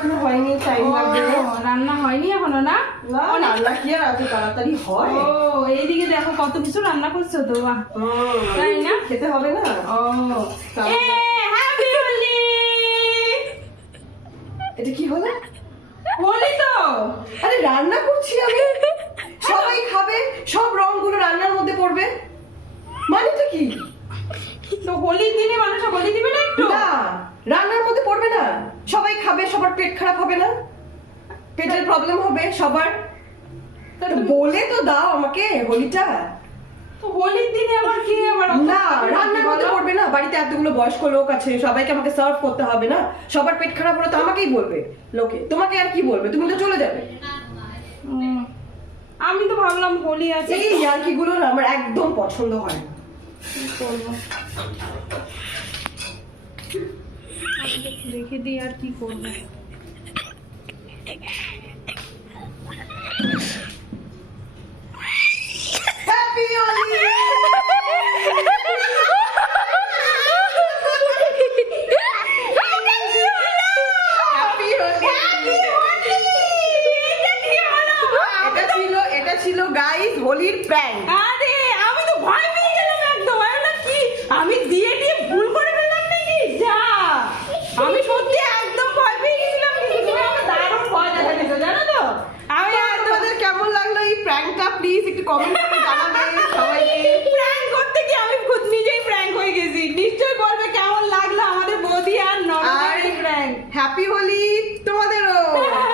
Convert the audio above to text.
এখনও হয়নি টাইম লাগবে। রান্না হয়নি এখনও না? রান্না কি আর এত তাড়াতাড়ি হয়? ও এইদিকে দেখো কত কিছু রান্না করছ তো তাই না? খেতে হবে না? ও এটা কি হলো? হোলি তো। আরে রান্না করছি আমি। সবাই খাবে সব রংগুলো রান্নার মধ্যে পড়বে। মানে তো কি? তো হোলির দিনে মানুষ হোলি সবাই খাবে সবার পেট খারাপ হবে না? পেটের প্রবলেম হবে সবার? বলে তো দাও আমাকে হোলিটা। তো হোলির দিনে আবার কি আবার না কিছু রান্নার মধ্যে পড়বে না। বাড়িতে এতগুলো বয়স্ক লোক আছে সবাইকে আমাকে সার্ভ করতে হবে না। সবার পেট খারাপ হলে তো আমাকেই বলবে লোকে। তোমাকে আর কি বলবে? তুমি তো চলে যাবে। আমি তো ভাবলাম হোলি আছে। এই ইয়ার্কি গুলো না আমার একদম পছন্দ হয় না কি করব রেখে দিই আর কি করব? Happy Holi happy Holi? এটা ছিল এটা গাইস হোলির প্র্যাঙ্ক আরে আমি তো ভয় একটু কমেন্ট করে জানাবে সবাইকে। প্র্যাঙ্ক করতে কি আমি খুদ নিজেই প্র্যাঙ্ক হয়ে গেছি। নিশ্চয়ই বলবে কেমন লাগল আমাদের বৌদি আর নরমাল প্র্যাঙ্ক হ্যাপি হোলি তোমাদেরও।